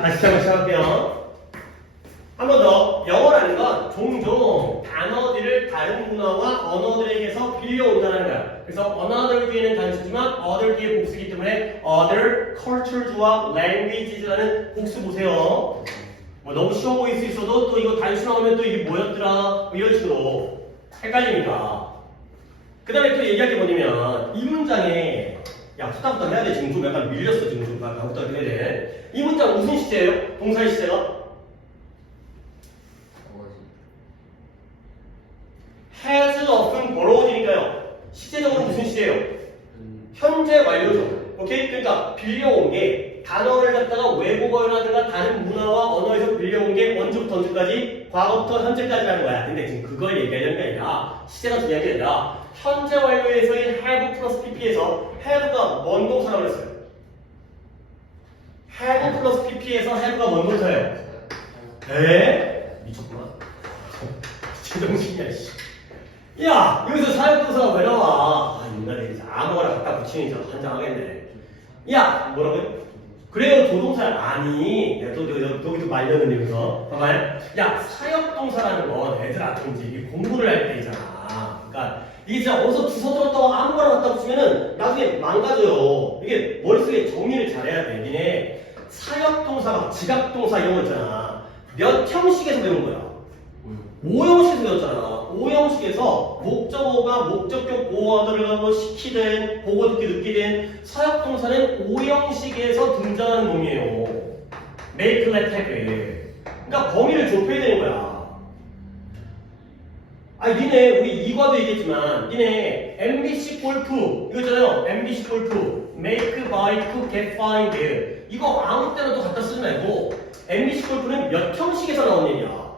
자, 다시 한번 시작할게요. 한 번 더. 영어라는 건 종종 단어들을 다른 문화와 언어들에게서 빌려온다는 거야. 그래서 another 뒤에는 단수지만 other 뒤에 복수이기 때문에 other cultures와 languages라는 복수 보세요. 뭐 너무 쉬워 보일 수 있어도 또 이거 단수 나오면 또 이게 뭐였더라 뭐 이런 식으로 헷갈리니까. 그 다음에 또 얘기할 게 뭐냐면 이 문장에 야 후딱후딱 해야 돼. 지금 좀 약간 밀렸어. 지금 좀 후딱후딱 해야 돼. 이 문장 무슨 시제예요? 동사의 시제가? has often borrowed니까요. 시제적으로 무슨 시제예요? 현재 완료죠. 오케이? 그러니까 빌려온 게 단어를 갖다가 외국어라든가 다른 문화와 언어에서 빌려온 게 언제부터 언제까지? 과거부터 현재까지라는 거야. 근데 지금 그걸 얘기하려는 게 아니라 시제가 중요한 게 아니라 현재 완료에서의 have 플러스 pp에서 have가 뭔 동사라고 그랬어요? have 플러스 pp에서 have가 뭔 동사예요? 에? 미쳤구나. 제정신이야 씨. 야 여기서 사역동사가 왜 나와? 아 인간이 진짜 아무거나 갖다 붙이니 저 한장하겠네. 야 뭐라고요? 그래요 조동사 아니 내가 또 여기서 말렸는데 여기서 봐봐요. 야 사역동사라는 건 애들아 좀 이제 공부를 할 때잖아. 그러니까 이게 진짜 어디서 주워 들었다고 아무거나 갖다 붙이면은 나중에 망가져요. 이게 머릿속에 정리를 잘해야 돼. 이게 사역동사가 지각동사 이런 거 있잖아. 몇 형식에서 배운 거야? 5형식에서 배웠잖아. 5형식에서 목적어가 목적격 보어들을 갖고 시키든 보고 듣기 느끼든 사역동사는 5형식에서 등장하는 놈이에요. make, let, have. 그러니까 범위를 좁혀야 되는 거야. 아니 니네 우리 이과도 얘기했지만 니네 MBC 골프 이거 있잖아요. MBC 골프 make, buy, cook, get, find 이거 아무 때나도 갖다 쓰지 말고 MBC 골프는 몇 형식에서 나온 얘기야.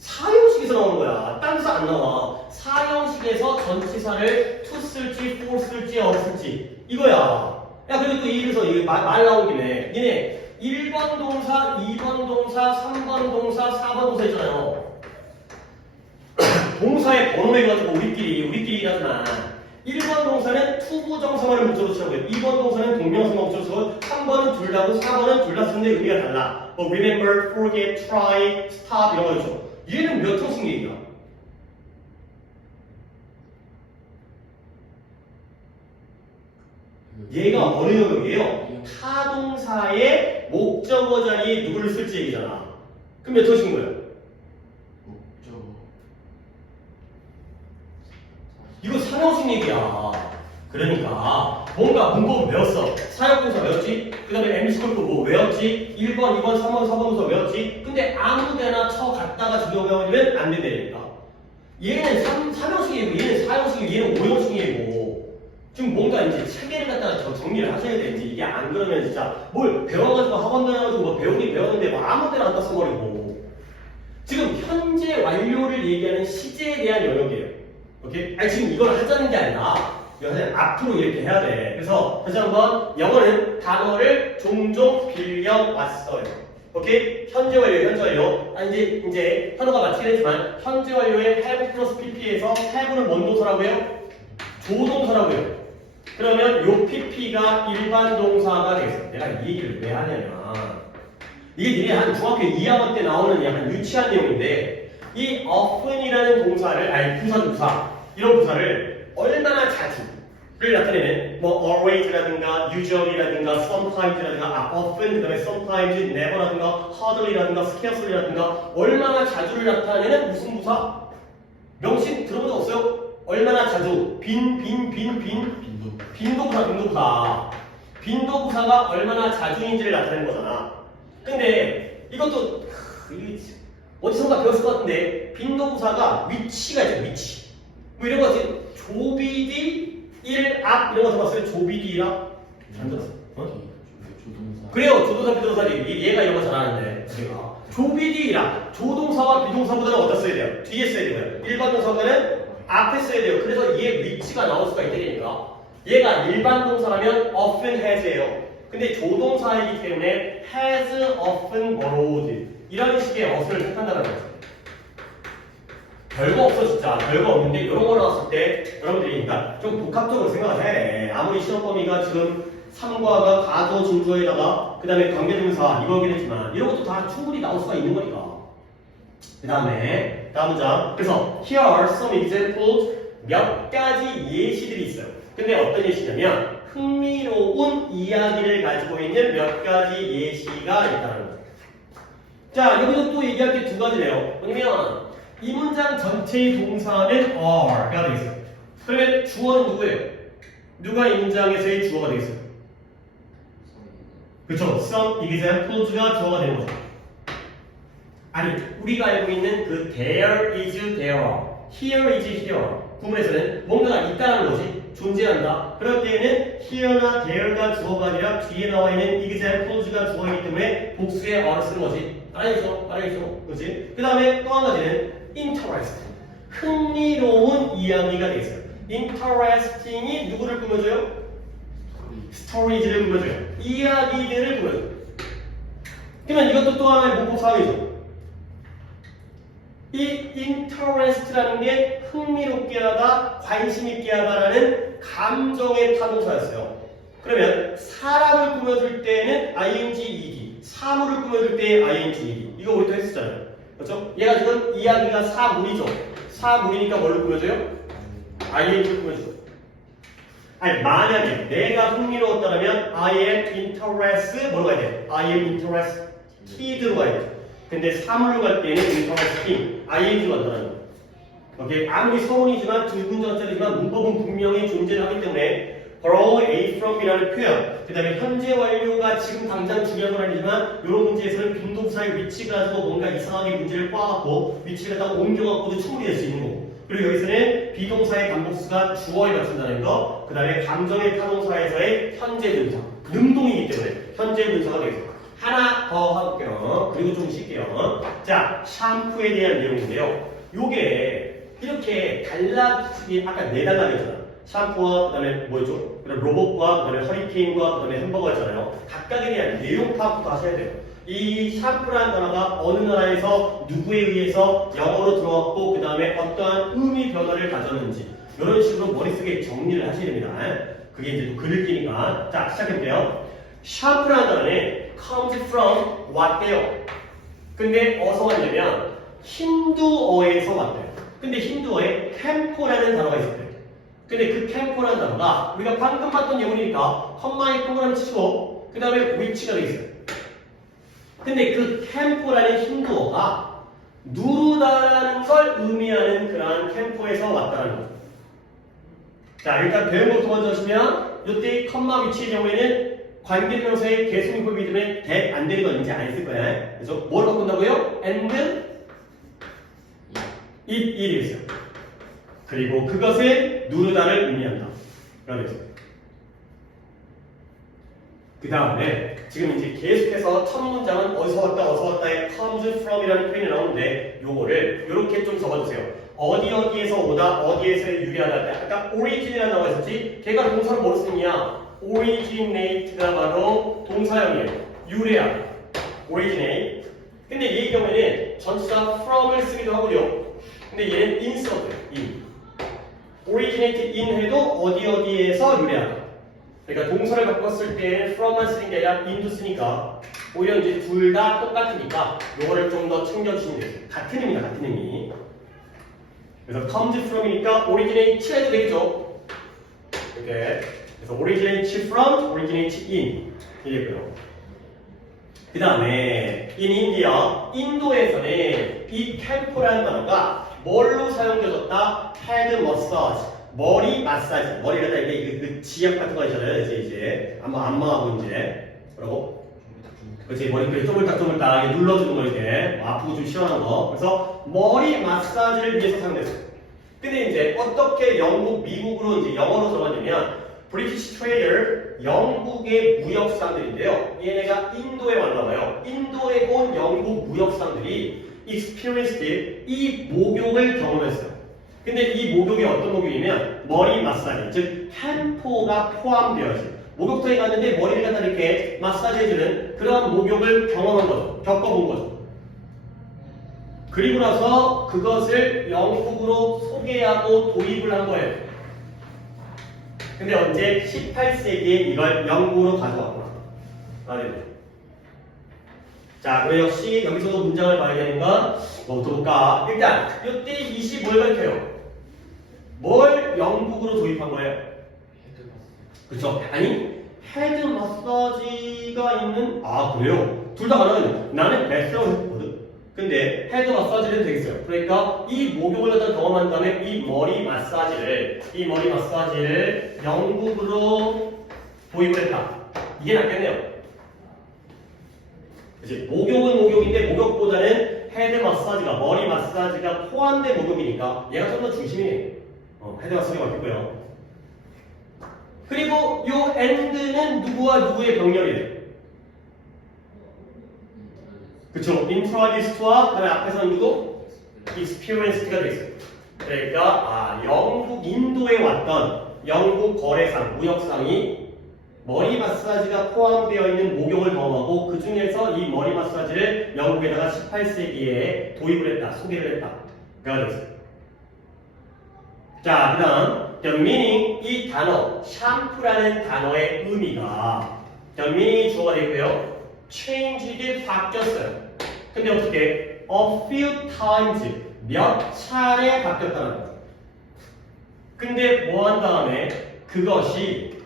4형식에서 나오는 거야. 딴 데서 안 나와. 4형식에서 전치사를 to 쓸지, for 쓸지, of 쓸지 이거야. 야 그리고 또 이래서 말 나온 김에 니네 1번 동사, 2번 동사, 3번 동사, 4번 동사 있잖아요. 동사의 번호 해가지고 우리끼리 하지만 1번 동사는 투부정사만을 목적으로 쓰라고요. 2번 동사는 동명사만 목적으로 쓰고 3번은 둘 다고 4번은 둘 다 쓰는데 의미가 달라. 뭐 remember, forget, try, stop 이런 거죠. 얘는 몇 형식 얘기야? 얘가 어느 영역이에요? 타동사의 목적어 자리에 누구를 쓸지 얘기잖아. 그럼 몇 형식인 거예요? 이거 3형식 얘기야. 그러니까 뭔가 문법을 외웠어. 사역동사 외웠지? 그 다음에 MBC 골프 뭐 외웠지? 1번, 2번, 3번, 4번 동사 외웠지? 근데 아무데나 쳐갔다가 적용하면 안 된다니까. 얘는 3형식이고 얘는 4형식이고 얘는 5형식이고 지금 뭔가 이제 체계를 갖다가 정리를 하셔야 되지. 이게 안 그러면 진짜 뭘 배워가지고 학원 다녀가지고 뭐 배우긴 배웠는데 뭐 아무데나 갖다 써버리고. 지금 현재 완료를 얘기하는 시제에 대한 영역이에요. 오케이? 아니 지금 이걸 하자는 게 아니라 이거는 앞으로 이렇게 해야 돼. 그래서 다시 한번 영어는 단어를 종종 빌려왔어요. 오케이? 현재 완료, 현재 완료. 아 이제 단어가 맞추긴 했지만 현재 완료의 have 플러스 pp에서 have는 뭔 동사라고요? 조동사라고요. 그러면 요 pp가 일반 동사가 되겠어. 내가 이 얘기를 왜 하냐면 이게 니네 한 중학교 2학년 때 나오는 약간 유치한 내용인데 이 often이라는 동사를 부사 이런 부사를 얼마나 자주를 나타내는 뭐 always라든가 usually라든가 sometimes라든가 often 그 다음에 sometimes never라든가 hardly라든가 scarcely라든가 얼마나 자주를 나타내는 무슨 부사? 명칭 들어본 적 없어요? 얼마나 자주 빈도부사 빈도부사가 얼마나 자주인지를 나타내는 거잖아. 근데 이것도 어디선가 배웠을 것 같은데 빈도부사가 위치가 있죠. 위치 뭐 이런 거 같지? 조비디 1앞 이런 거 들어봤어요? 조비디 1앞? 안 들었어? 그래요. 조동사 비동사지. 얘가 이런 거 잘하는데 제가 조비디 1앞 조동사와 비동사보다는 어디다 써야 돼요? 뒤에 써야 되고요. 일반 동사보다는 앞에 써야 돼요. 그래서 얘 위치가 나올 수가 있다니까. 얘가 일반 동사라면 often has예요. 근데 조동사이기 때문에 has often borrowed 이런 식의 어순을 택한다는 거죠. 별거 없어 진짜. 별거 없는데 이런 거 나왔을 때 여러분들이 그러니까 좀 복합적으로 생각을 해야 돼. 아무리 시험 범위가 지금 3과가 가조 진조에다가 그 다음에 관계대명사 이거긴 했지만 이런 것도 다 충분히 나올 수가 있는 거니까. 그 다음에 다음 문장. 그래서 here are some examples 몇 가지 예시들이 있어요. 근데 어떤 예시냐면 흥미로운 이야기를 가지고 있는 몇 가지 예시가 있다는 거죠. 자, 여기서 또 얘기할 게 두 가지네요. 뭐냐면 이 문장 전체의 동사는 are가 되어 있어요. 그러면 주어는 누구예요? 누가 이 문장에서의 주어가 되겠어요? 그렇죠. Some examples가 주어가 되는 거죠. 아니, 우리가 알고 있는 그 there is there, here is here 구문에서는 뭔가가 있다는 거지. 존재한다. 그럴 때에는 here나 there가 주어가 아니라 뒤에 나와 있는 examples가 주어이기 때문에 복수의 어를 쓰는 거지. 알겠죠? 알겠죠? 그렇지? 그 다음에 또 한 가지는 interest. 흥미로운 이야기가 되겠어요. interesting이 누구를 꾸며줘요? 스토리즈를 꾸며줘요. 이야기들을 꾸며줘요. 그러면 이것도 또 하나의 문법 사항이죠. 이 interest라는 게 흥미롭게 하다, 관심 있게 하다라는 감정의 타동사였어요. 그러면 사람을 꾸며줄 때는 ing, ed, 사물을 꾸며줄 때 ing, ed. 이거 우리 또 했었잖아요. 그렇죠? 얘가 지금 이야기가 사물이죠. 사물이니까 뭘로 꾸며줘요? ing를 꾸며줘요. 아니, 만약에 내가 흥미로웠다면 I am interested 뭐로 가야 돼? I am interessed로 가야 돼. 근데 사물로 갈 때는 interesting, ing로 간다는 거예요. 오케이? 아무리 서론이지만 두 문장짜리지만 문법은 분명히 존재를 하기 때문에 borrow a from이라는 표현, 그 다음에 현재 완료가 지금 당장 중요한 건 아니지만 이런 문제에서는 빈동사의 위치가 가지고 뭔가 이상하게 문제를 꽈갖고 위치를 갖다가 옮겨갖고도 충분히 될 수 있는 거고, 그리고 여기서는 비동사의 반복수가 주어에 맞춘다는 거, 그 다음에 감정의 타동사에서의 현재 분사, 능동이기 때문에 현재 분사가 되겠습니다. 하나 더 할게요. 그리고 좀 쉴게요. 자, 샴푸에 대한 내용인데요. 요게 이렇게 아까 네 단락이잖아. 샴푸와 그 다음에 뭐였죠? 로봇과 그 다음에 허리케인과 그 다음에 햄버거였잖아요. 각각에 대한 내용 파악부터 하셔야 돼요. 이 샴푸라는 단어가 어느 나라에서 누구에 의해서 영어로 들어왔고 그 다음에 어떠한 의미 변화를 가졌는지 이런 식으로 머릿속에 정리를 하셔야 됩니다. 그게 이제 또 글읽기니까. 자, 시작해볼게요. 샴푸라는 단어는 comes from 왔대요. 근데 어디서 왔냐면 힌두어에서 왔대요. 근데 힌두어에 캠포라는 단어가 있었대요. 근데 그 캠포라는 단어가 우리가 방금 봤던 예문이니까 컴마에 동그라미 치고 그 다음에 위치가 되어 있어요. 근데 그 캠포라는 힌두어가 누르다라는 걸 의미하는 그러한 캠포에서 왔다는 거죠. 자, 일단 배운 것부터 먼저 하시면 이때 컴마 위치의 경우에는 관계대명사의 계속문법이기 때문에 that 안 되는 건 이제 안 했을 거야. 그래서 뭘 바꾼다고요? and it이 있어요. 그리고 그것을 누르다를 의미한다. 그러면서 그 다음에 지금 이제 계속해서 첫 문장은 어디서 왔다의 comes from이라는 표현이 나오는데 요거를 이렇게 좀 적어주세요. 어디에서 오다, 어디에서 유래하다. 아까 origin이라는 단어가 있었지? 걔가 동사를 뭐로 쓰느냐? originate가 바로 동사형이에요. 유래하다. originate. 근데 이 경우에는 전치사 from을 쓰기도 하고요. 근데 얘는 insert예요. in. originate in 해도 어디에서 유래하다. 그러니까 동사를 바꿨을 때는 from만 쓰는 게 아니라 in도 쓰니까 오히려 이제 둘 다 똑같으니까 요거를 좀 더 챙겨주시면 돼요. 같은 의미다, 같은 의미. 그래서 comes from이니까 originate 해도 되겠죠. 이렇게. 그래서 originate from, originate in. 이랬고요. 그 다음에 in India, 인도에서는 이 캠프라는 단어가 뭘로 사용되었다? head massage, 머리 마사지. 머리가 다 이게 그 지압 같은 거 있잖아요. 이제 안마하고 이제 뭐라고? 그렇지, 머리 쪼물딱 눌러주는 거 이렇게 아프고 좀 시원한 거. 그래서 머리 마사지를 위해서 사용됐어요. 근데 이제 어떻게 영국, 미국으로 이제 영어로 들어갔냐면 브리티시 트레이더, 영국의 무역상들인데요. 얘네가 인도에 왔나봐요. 인도에 온 영국 무역상들이 experienced 이 목욕을 경험했어요. 근데 이 목욕이 어떤 목욕이냐면 머리 마사지, 즉 샴푸가 포함되어 있어요. 목욕탕에 갔는데 머리를 갖다 이렇게 마사지해주는 그런 목욕을 경험한 거죠. 겪어본 거죠. 그리고 나서 그것을 영국으로 소개하고 도입을 한 거예요. 근데 언제 18세기에 이걸 영국으로 가져왔구나. 자, 그럼 역시 여기서도 문장을 봐야 되는 건 뭐부터 볼까? 일단 이때 이시 뭘 가르쳐요? 뭘 영국으로 도입한 거예요? 그렇죠? 아니 헤드 마사지가 있는 그래요? 둘 다 가능해요. 나는 베스라고 했거든. 근데 헤드 마사지를 해도 되겠어요. 그러니까 이 목욕을 갖다 경험한 다음에 이 머리 마사지를 영국으로 도입을 했다. 이게 낫겠네요. 그치? 목욕은 목욕인데 목욕보다는 헤드 마사지가 머리 마사지가 포함된 목욕이니까 얘가 좀 더 중심이에요. 헤드 마사지가 맞겠고요. 그리고 요 and는 누구와 누구의 병렬이에요? 그쵸? introduced와 그다음에 앞에서는 누구? experienced가 되겠어요. 그러니까 영국 인도에 왔던 영국 거래상, 무역상이 머리 마사지가 포함되어 있는 목욕을 경험하고 그 중에서 이 머리 마사지를 영국에다가 18세기에 도입을 했다, 소개를 했다. 가 되겠어요. 자, 그 다음 the meaning, 이 단어 샴푸라는 단어의 의미가 the meaning이 주어가 되고요. changed, 바뀌었어요. 근데 어떻게? a few times, 몇 차례 바뀌었다는 거죠. 근데 뭐 한 다음에 그것이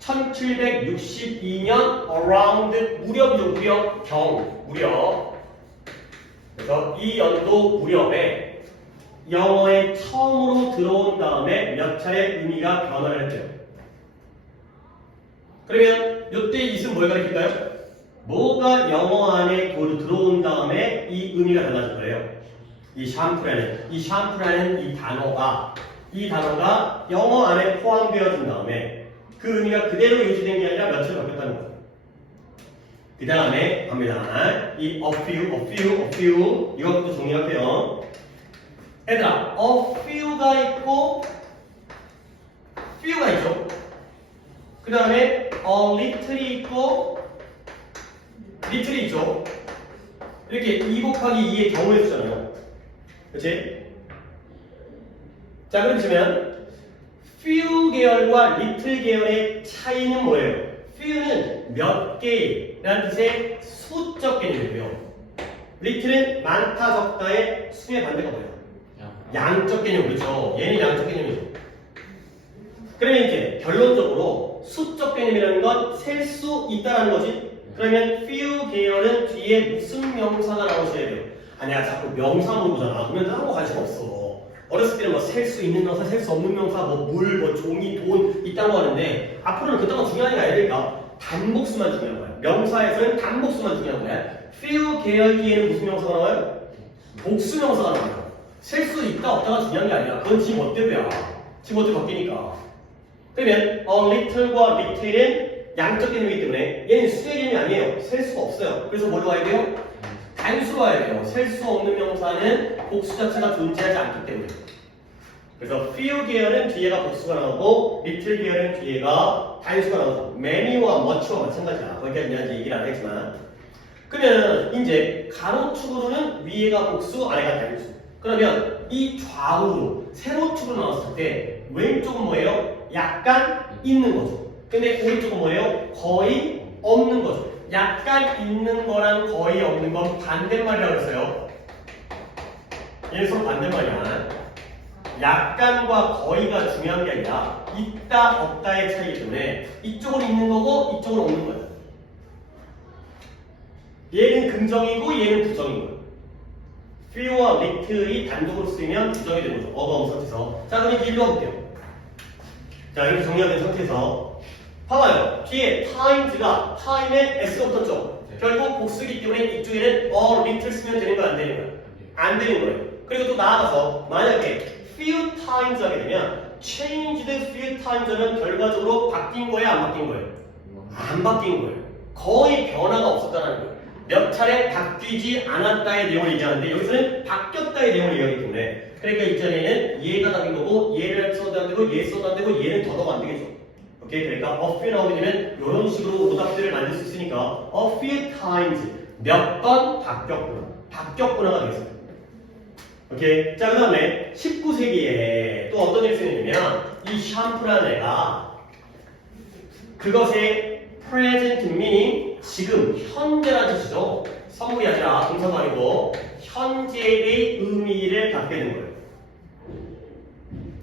1762년 around 무렵이죠. 무렵. 그래서 이 연도 무렵에 영어에 처음으로 들어온 다음에 몇 차례 의미가 변화를 했대요. 그러면 이때 이것은 뭘 가리킬까요? 뭐가 영어 안에 들어온 다음에 이 의미가 달라질 거예요. 이 샴푸라는 이 단어가 영어 안에 포함되어진 다음에 그 의미가 그대로 유지된 게 아니라 며칠 바뀌었다는 거예요. 그 다음에 갑니다. 이 a few 이것도 정리할게요. 얘들아, a few가 있고 few가 있죠. 그 다음에 a little이 있고 little이 있죠. 이렇게 2 곱하기 2의 경우에 쓰잖아요. 그렇지? 자, 그럼 보시면 few 계열과 little 계열의 차이는 뭐예요? few는 몇 개라는 뜻의 수적 개념이고요. little은 많다, 적다의 수의 반대가 뭐예요? 양적 개념, 그렇죠? 얘는 양적 개념이죠. 그러면 이제 결론적으로 수적 개념이라는 건 셀 수 있다는 거지. 그러면 few 계열은 뒤에 무슨 명사가 나오셔야 돼요? 아니야, 자꾸 명사 물어보잖아. 그러면 다른 거 관심 없어. 어렸을 때는 뭐 셀 수 있는 명사, 셀 수 없는 명사, 뭐 물, 뭐 종이, 돈 있다고 하는데 앞으로는 그딴 거 중요한 게 아니니까 단복수만 중요한 거야. 명사에서는 단복수만 중요한 거야. few 계열 뒤에는 무슨 명사가 나와요? 복수 명사가 나와요. 셀 수 있다 없다가 중요한 게 아니야. 그건 지금 어때야. 지금 어때 바뀌니까. 그러면 little과 little은 양적 개념이기 때문에 얘는 수의 개념이 아니에요. 셀 수가 없어요. 그래서 뭘로 와야 돼요? 단수로 와야 돼요. 셀 수 없는 명사는 복수 자체가 존재하지 않기 때문에. 그래서 few 계열은 뒤에가 복수가 나오고 little 계열은 뒤에가 단수가 나오고 many와 much와 마찬가지야. 거기까지 이제 얘기를 안 하겠지만. 그러면 이제 가로축으로는 위에가 복수, 아래가 단수. 그러면 이 좌우로 세로축으로 나왔을 때 왼쪽은 뭐예요? 약간 있는 거죠. 근데 오른쪽은 뭐예요? 거의 없는 거죠. 약간 있는 거랑 거의 없는 건 반대말이라고 했어요. 얘는 서로 반대말이야. 약간과 거의가 중요한 게 아니라 있다 없다의 차이기 때문에 이쪽은 있는 거고 이쪽은 없는 거예요. 얘는 긍정이고 얘는 부정이고. few와 little이 단독으로 쓰이면 부정이 되는 거죠. 어가 상태에서. 자, 그럼 이제 일로 와볼게요. 자, 이렇게 정리가 된 상태에서 봐봐요. 뒤에 times가 time에 s가 붙었죠. 결국 복수이기 때문에 이쪽에는 a little 쓰면 되는 거야, 안 되는 거야? 안 되는 거예요. 그리고 또 나아가서 만약에 few times 하게 되면 changed few times 하면 결과적으로 바뀐 거예요, 안 바뀐 거예요? 안 바뀐 거예요. 거의 변화가 없었다는 거예요. 몇 차례 바뀌지 않았다의 내용을 얘기하는데 여기서는 바뀌었다의 내용을 얘기하기 때문에 그러니까 이전에는 얘가 답인 거고 얘를 써도 안 되고 얘 써도 안 되고 얘는 더더욱 안 되겠죠. 오케이, 그러니까 a few 나오게 되면 이런 식으로 오답들을 만들 수 있으니까 a few times 몇 번 바뀌었구나가 되겠습니다. 오케이, 자, 그 다음에 19세기에 또 어떤 일이 생겼냐면 이 샴푸라는 애가 그것의 present meaning 지금 현재라는 뜻이죠. 선물이 아니라 동사가 아니고 현재의 의미를 갖게 된 거예요.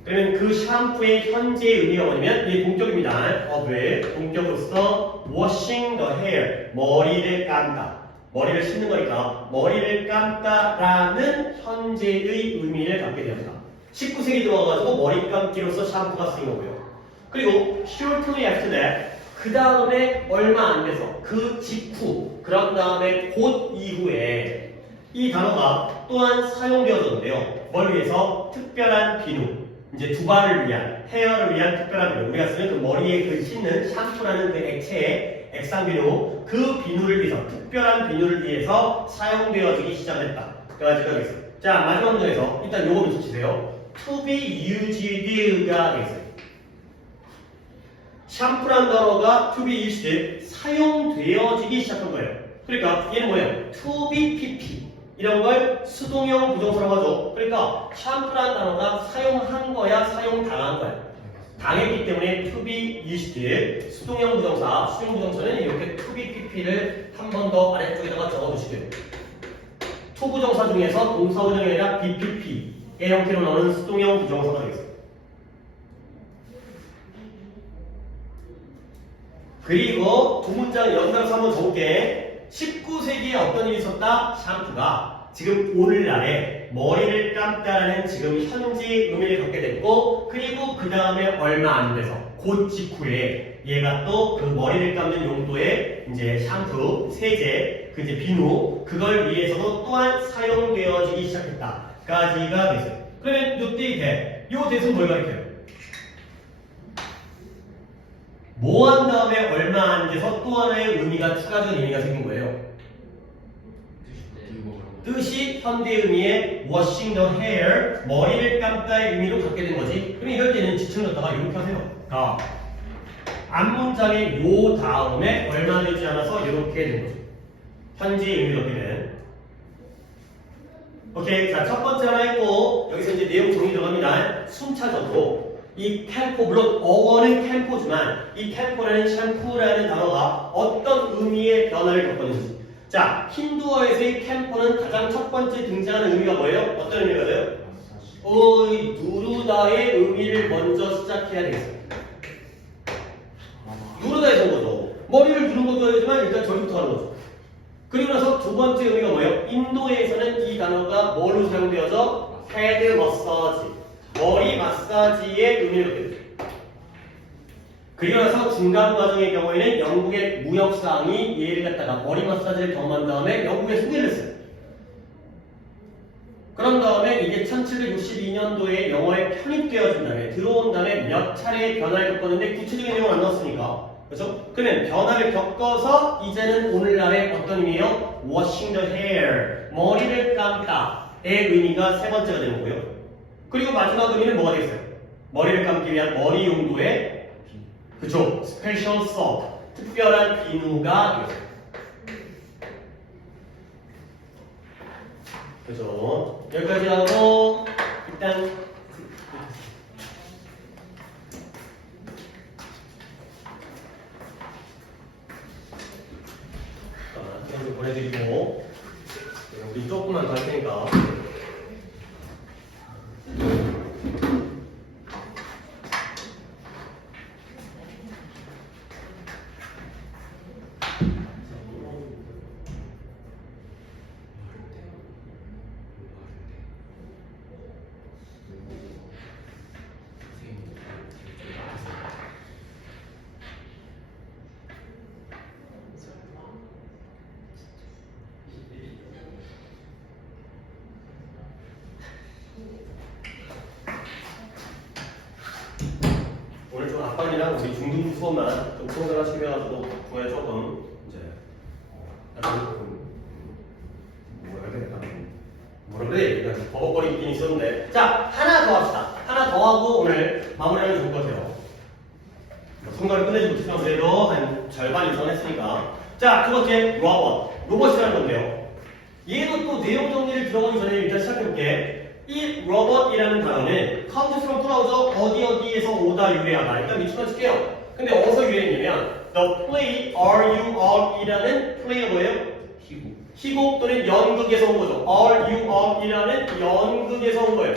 그러면 그 샴푸의 현재의 의미가 뭐냐면 이게 동격입니다. 어브의 동격으로서 washing the hair 머리를 감다. 머리를 씻는 거니까 머리를 감다라는 현재의 의미를 갖게 됩니다. 19세기 들어와가지고 머리 감기로서 샴푸가 쓰인 거고요. 그리고 shortly after that 그 다음에 얼마 안 돼서 그 직후 그런 다음에 곧 이후에 이 단어가 또한 사용되어졌는데요. 뭘 위해서? 특별한 비누. 이제 두발을 위한, 헤어를 위한 특별한 비누. 우리가 쓰는 그 머리에 그 씻는 샴푸라는 그 액체의 액상 비누, 그 비누를 위해서, 특별한 비누를 위해서 사용되어지기 시작했다. 그래가지고 여기서. 자, 마지막 문장에서 일단 요거 붙이세요. To be used가 되겠어요. 샴푸라는 단어가 to be used, 사용되어지기 시작한 거예요. 그러니까 얘는 뭐예요? to be pp. 이런 걸 수동형 부정사라고 하죠. 그러니까 샴푸라는 단어가 사용한 거야, 사용당한 거야. 당했기 때문에 to be used, 수동형 부정사, 수동 부정사는 이렇게 to be pp를 한 번 더 아래쪽에다가 적어두시고요. to 부정사 중에서 동사 부정이 아니라 bpp의 형태로 나오는 수동형 부정사가 되겠습니다. 그리고 두 문장 연달아서 한번 적을게. 19세기에 어떤 일이 있었다? 샴푸가 지금 오늘날에 머리를 감다라는 지금 현재 의미를 갖게 됐고, 그리고 그 다음에 얼마 안 돼서 곧 직후에 얘가 또 그 머리를 감는 용도의 이제 샴푸, 세제, 그 이제 비누, 그걸 위해서도 또한 사용되어지기 시작했다까지가 됐어요. 그러면 요때 돼. 요 대신 뭘 가리켜요? 뭐 한 다음에 얼마 안 돼서 또 하나의 의미가 추가적인 의미가 생긴 거예요. 뜻이 현대 의미의 washing the hair, 머리를 감다의 의미로 갖게 된 거지. 그럼 이럴 때는 지칭을 갖다가 이렇게 하세요. 앞문장의 요 다음에 얼마 되지 않아서 이렇게 된 거죠. 현재 의미로 되는. 오케이. 자, 첫 번째 하나 했고, 여기서 이제 내용 정리 들어갑니다. 순차적으로. 이 캠포, 물론 어원은 캠포지만 이 캠포라는 샴푸라는 단어가 어떤 의미의 변화를 겪었는지. 자, 힌두어에서의 캠포는 가장 첫 번째 등장하는 의미가 뭐예요? 어떤 의미가 돼요? 누르다의 의미를 먼저 시작해야 되겠어요. 누르다에서 온 거죠. 머리를 누른 것도 하지만 일단 저기부터 하는 거죠. 그리고 나서 두 번째 의미가 뭐예요? 인도에서는 이 단어가 뭘로 사용되어져? 헤드 머서지. 머리 마사지의 의미로 됩니다. 그리고 나서 중간 과정의 경우에는 영국의 무역상이 얘를 갖다가 머리 마사지를 경험한 다음에 영국에 소개를 했어요. 그런 다음에 이게 1762년도에 영어에 편입되어진 다음에 들어온 다음에 몇 차례의 변화를 겪었는데 구체적인 내용은 안 나왔으니까. 그렇죠? 그러면 변화를 겪어서 이제는 오늘날의 어떤 의미예요? washing the hair, 머리를 감다의 의미가 세 번째가 되는 거고요. 그리고 마지막 의미는 뭐가 되겠어요? 머리를 감기 위한 머리 용도의 그죠? special soap, 특별한 비누가 되겠어요. 그죠? 여기까지 하고 일단 이거 보내드리고 우리 조금만 더 할 테니까. 오늘 좀 앞반이랑 우리 중등 수업만 좀 수업을 하시면서 중에 조금 이제 약간 조금 뭐라 해야 되나 뭐라 그래 약간 버벅거리긴 있었는데 자 하나 더 합시다. 하나 더 하고 오늘 마무리하면 좋을 것 같아요. 손가락 끝내지 못했지만 그래도 한 절반 이상 했으니까 자 두 번째 로봇이라는 건데요. 얘도 또 내용 정리를 들어가기 전에 일단 시작해볼게. 이 로봇이라는 단어는 comes from 나오죠. 어디에서 오다 유래하다. 일단 밑줄만 칠게요. 근데 어디서 유행이냐면 The play Are You All이라는 플레이가 뭐예요? 희곡 또는 연극에서 온 거죠. Are You All이라는 연극에서 온 거예요.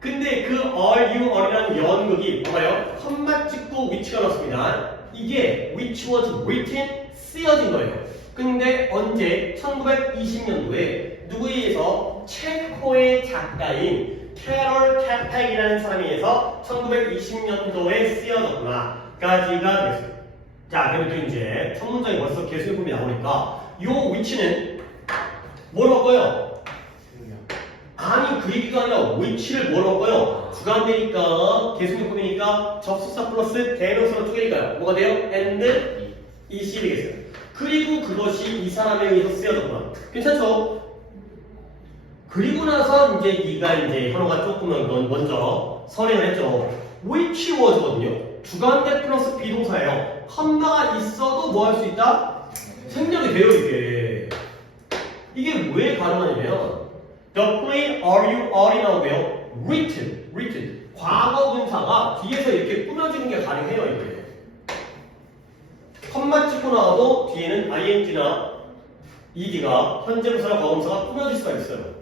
근데 그 Are You All이라는 연극이 봐봐요. 컴마 찍고 which가 넣었습니다. 이게 which was written 쓰여진 거예요. 근데 언제? 1920년도에 누구에 의해서 체코의 작가인 캐럴 캐팩이라는 사람에 의해서 1920년도에 쓰여졌구나 까지가 됐어요. 자, 그리고 이제 첫 문장이 벌써 계속해봄이 나오니까 요 위치는 뭐로 바꿔요? 아니 그 얘기가 아니라 위치를 뭐로 바꿔요? 주관되니까 계속해봄이니까 접속사 플러스 대명사로 쪼개니까요. 뭐가 돼요? and 이시 되겠어요. 그리고 그것이 이 사람에 의해서 쓰여졌구나. 괜찮죠? 그리고 나서 이제 네가 이제 현호가 조금은 먼저 선행을 했죠. which was거든요. 주관대 플러스 비동사예요. 컴마가 있어도 뭐 할 수 있다? 생략이 돼요 이게. 이게 왜 가능하냐면 The play Are You All이 나오고요. written 과거 분사가 뒤에서 이렇게 꾸며지는 게 가능해요 이게. 컴마 찍고 나와도 뒤에는 ing나 ed가 현재 분사나 과거분사가 꾸며질 수가 있어요.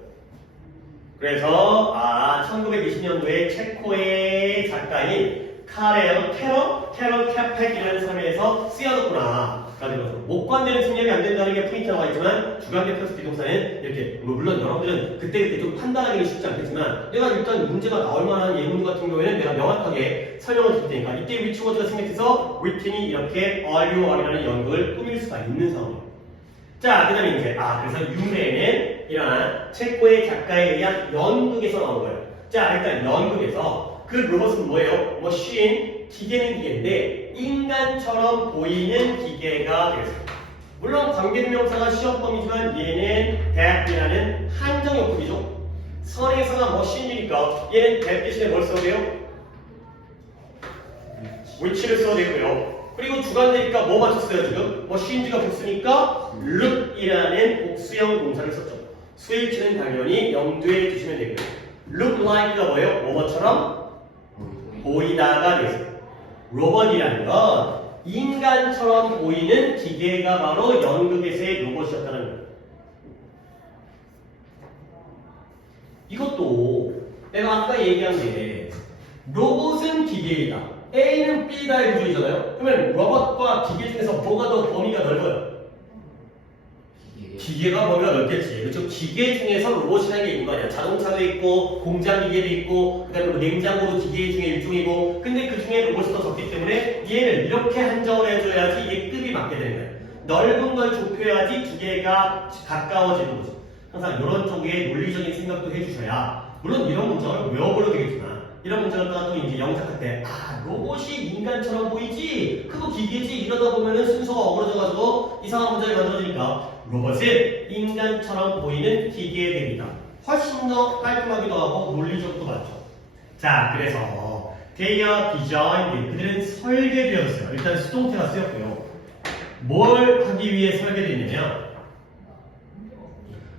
그래서 1920년도에 체코의 작가인 캐럴 캐팩이라는 사람에서 쓰여졌구나. 못 관대는 생략이 안 된다는 게 포인트 나와 있지만 주관대 플러스 비동사는 이렇게 물론 여러분들은 그때 좀 판단하기는 쉽지 않겠지만 내가 일단 문제가 나올 만한 예문 같은 경우에는 내가 명확하게 설명을 드릴 테니까 이때 which was가 생략해서 written이 이렇게 are you are라는 연극을 꾸밀 수가 있는 상황이에요. 자, 그 다음에 이제 그래서 유래는 이러한 체코의 작가에 의한 연극에서 나온 거예요. 자, 일단 연극에서 그 로봇은 뭐예요? 머신, 기계는 기계인데 인간처럼 보이는 기계가 되겠습니다. 물론 관계대명사가 시험범위지만 얘는 that이라는 한정역급이죠. 선행사가 머신이니까 얘는 that 대신에 뭘 써도 돼요? which를 써도 되고요. 그리고 주관되니까 뭐 맞췄어요 지금? 머신지가 복수니까 look이라는 복수형 동사를 썼죠. 스위치는 당연히 염두에 두시면 되고요. look like가 뭐예요? 뭐뭐처럼 보이다가 되겠습니다. 로봇이라는 건 인간처럼 보이는 기계가 바로 연극에서의 로봇이었다는 거예요. 이것도 내가 아까 얘기한 게 로봇은 기계이다. A는 B다의 구조이잖아요. 그러면 로봇과 기계 중에서 뭐가 더 범위가 넓어요? 기계가 범위가 넓겠지. 그렇죠? 기계 중에서 로봇이라는 게 있는 거 아니야. 자동차도 있고 공장 기계도 있고 그다음에 뭐 냉장고도 기계 중에 일종이고 근데 그 중에 로봇이 더 적기 때문에 얘를 이렇게 한정을 해줘야지 얘 급이 맞게 되는 거예요. 넓은 걸 좁혀야지 기계가 가까워지는 거죠. 항상 이런 쪽에 논리적인 생각도 해주셔야 물론 이런 문장을 외워보려도 되겠지만 이런 문장을 따도 이제 영작할 때 로봇이 인간처럼 보이지 그거 기계지 이러다 보면은 순서가 어그러져가지고 이상한 문장이 만들어지니까 로봇은 인간처럼 보이는 기계들이다. 훨씬 더 깔끔하기도 하고 논리적도 많죠. 자, 그래서 they are designed 그들은 설계되었어요. 일단 수동태가 쓰였고요. 뭘 하기 위해 설계되느냐?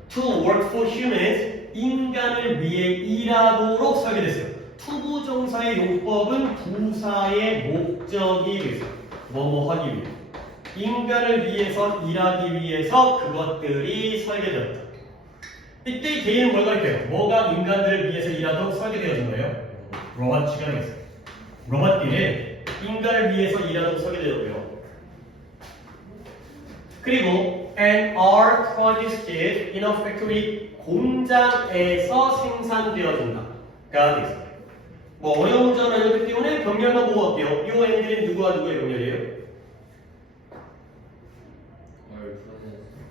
To work for humans 인간을 위해 일하도록 설계됐어요. 투부정사의 용법은 부사의 목적이 되겠어요. 뭐뭐 하기 위해. 인간을 위해서 일하기 위해서 그것들이 설계되었다. 이때 개인은 뭘 가리켜요? 뭐가 인간들을 위해서 일하도록 설계되어진 거예요? 로봇이 되겠어요. 로봇끼리 인간을 위해서 일하도록 설계되었고요. 그리고 and are produced in a factory 공장에서 생산되어진다가 되겠습니다. 뭐 어려운 문장은 아니기 때문에 병렬만 보고 갈게요. 이 and는 누구와 누구의 병렬이에요?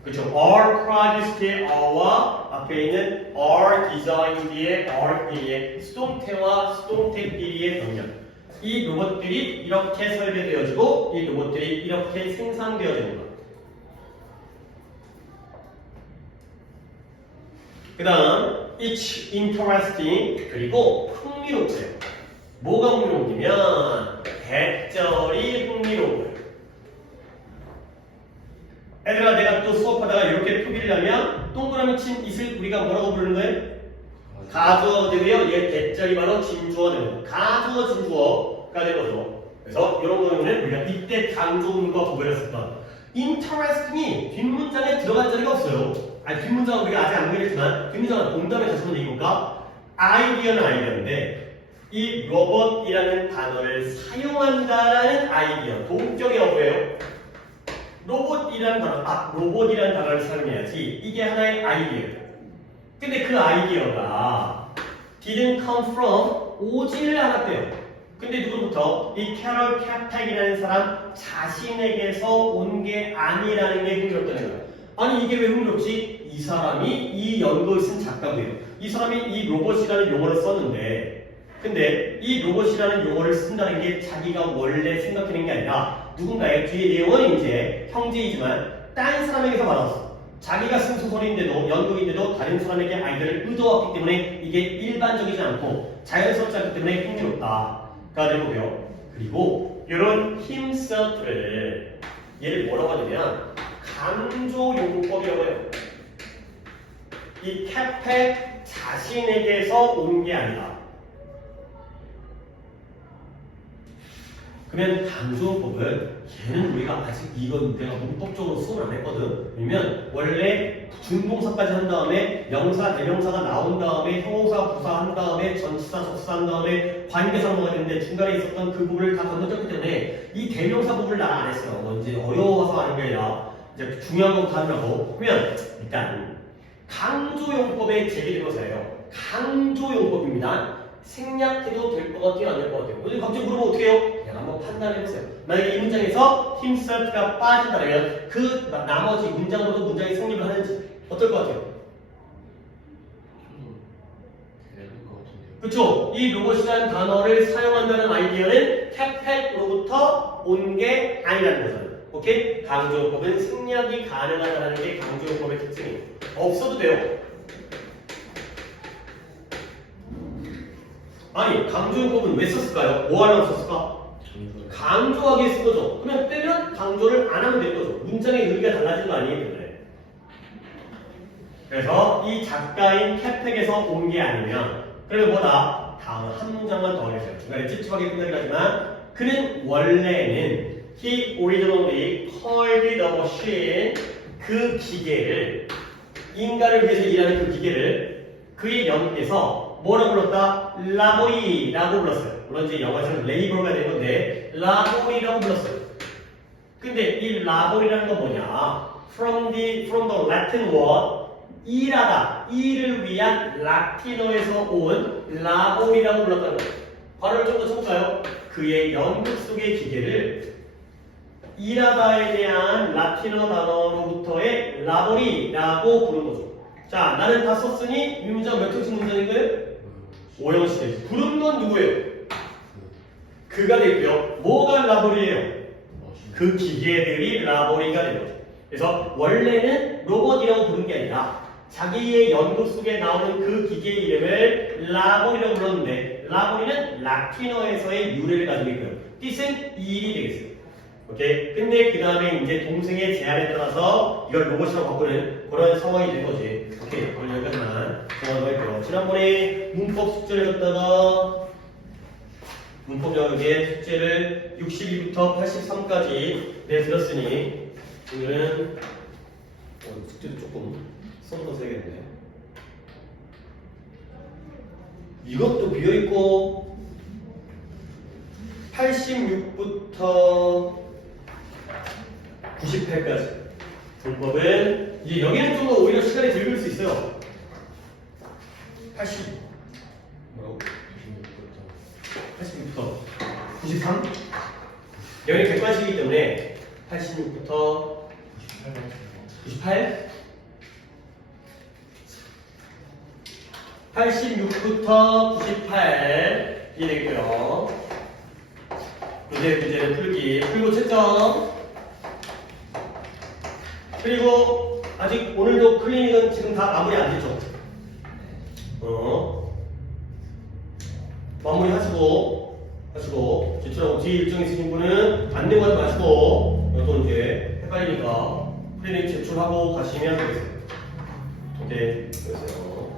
그렇죠. are produced의 are와 앞에 있는 are designed의 are끼리의 수동태와 수동태끼리의 병렬. 이 로봇들이 이렇게 설계되어지고 이 로봇들이 이렇게 생산되어지는 것. 그 다음 each interesting 그리고 흥미롭지. 뭐가 흥미로우냐면 대절이 흥미로운 거예요. 애들아 내가 또 수업하다가 이렇게 표기를 하면 동그라미 친 it을 우리가 뭐라고 부르는 거예요? 가주어가 되고요. 얘 대절이 바로 진주어 되는 가주어 진주어가 되는 거죠. 그래서 이런 경우는 우리가 이때 강조문과 구별했었던 interesting이 뒷문장에 들어갈 자리가 없어요. 아니 뒷문장은 우리가 아직 안 구별했지만 뒷문장은 동담에 다시 한번 얘기해볼까? 아이디어는 아이디어인데 이 로봇이라는 단어를 사용한다라는 아이디어 동격의 어구예요. 로봇이라는 단어, 로봇이라는 단어를 사용해야지 이게 하나의 아이디어예요. 근데 그 아이디어가 didn't come from 오지를 않았대요. 근데 누구부터? 이 캐럴 캐팩이라는 사람 자신에게서 온 게 아니라는 게 흥미롭다는 거예요. 아니 이게 왜 흥미롭지? 이 사람이 이 연구를 쓴 작가고요. 이 사람이 이 로봇이라는 용어를 썼는데 근데 이 로봇이라는 용어를 쓴다는 게 자기가 원래 생각하는 게 아니라 누군가의 뒤에 내용은 이제 형제이지만 다른 사람에게서 받았어. 자기가 쓴 소설인데도 연구인데도 다른 사람에게 아이디어를 의도했기 때문에 이게 일반적이지 않고 자연스럽지 않기 때문에 흥미롭다가 되고요. 그리고 이런 himself를 얘를 뭐라고 하냐면 강조용법이라고 해요. 이 캐팩 자신에게서 온 게 아니라. 그러면 강조용법은 얘는 우리가 아직 이건 내가 문법적으로 수업을 안 했거든. 왜냐면 원래 준동사까지 한 다음에 명사, 대명사가 나온 다음에 형용사, 부사 한 다음에 전치사, 접사 한 다음에 관계사 넘어가야 되는데 중간에 있었던 그 부분을 다 건너뛰었기 때문에 이 대명사 부분을 나 안 했어요. 뭐 이제 어려워서 하는 게 아니라 이제 중요한 거부터 하느라고. 그러면 일단 강조용법의 제기대명사예요. 강조용법입니다. 생략해도 될 것 같아요? 안 될 것 같아요? 근데 갑자기 물어보면 어떻게 해요? 그냥 한번 판단해보세요. 만약에 이 문장에서 himself가 빠진다면 그 나머지 문장으로도 문장이 성립을 하는지 어떨 것 같아요? 그쵸? 이 로봇이라는 단어를 사용한다는 아이디어는 캐팩으로부터 온 게 아니라는 거잖아요. 오케이? 강조용법은 생략이 가능하다는 게 강조용법의 특징이에요. 없어도 돼요. 아니 강조용법은 왜 썼을까요? 뭐 하려고 썼을까? 강조하기 쓴 거죠. 그러면 빼면 강조를 안 하면 되는 거죠. 문장의 의미가 달라진 거 아니에요? 때문에. 그래서 이 작가인 캐팩에서 온 게 아니면 그러면 뭐다? 다음 한 문장만 더 해주세요. 중간에 찝찝하게 끝나긴 하지만 그는 원래는 he originally called the machine 그 기계를 인간을 위해서 일하는 그 기계를 그의 연구에서 뭐라고 불렀다? 라보리라고 불렀어요. 물론 이제 영어에서는 레이버가 된 건데 라보리라고 불렀어요. 근데 이 라보리라는 건 뭐냐? From the Latin word 일하다, 일을 위한 라틴어에서 온 라보리라고 불렀다는 거예요. 발음을 좀 더 쳐볼까요? 그의 연극 속의 기계를 일하다에 대한 라틴어 단어로부터의 라보리라고 부른 거죠. 자, 나는 다 썼으니 이 문장 몇 형식 문장인 거예요? 5형식. 부른 건 누구예요? 그가 되고요. 뭐가 라보리예요? 그 기계들이 라보리가 되는 거죠. 그래서 원래는 로봇이라고 부른 게 아니라 자기의 연극 속에 나오는 그 기계 이름을 라보리라고 불렀는데 라보리는 라틴어에서의 유래를 가지고 있고요. 뜻은 일이 되겠어요. 오케이? 근데 그 다음에 이제 동생의 제안에 따라서 이걸 로봇이라고 바꾸는 그런 상황이 된 거지. 오케이, 오늘 여기까지만 정하도록 할게요. 지난번에 문법 숙제를 했다가 문법 영역의 숙제를 62부터 83까지 내드렸으니 오늘은 숙제도 조금 써서 해야겠네. 이것도 비어있고 86부터 98까지 문법은 이제 여기는 좀 더 오히려 시간이 덜 걸릴 수 있어요. 80 뭐라고? 86부터 93 여기 객관식이기 때문에 86부터 98 86부터 98이 되고요. 문제를 풀기 풀고 채점 그리고 아직 오늘도 클리닉은 지금 다 마무리 안 됐죠? 마무리 하시고 제출하고 뒤에 일정 있으신 분은 안 내고 하지 마시고 또 이제 헷갈리니까 클리닉 제출하고 가시면 되겠어요. 오케이, 그러세요.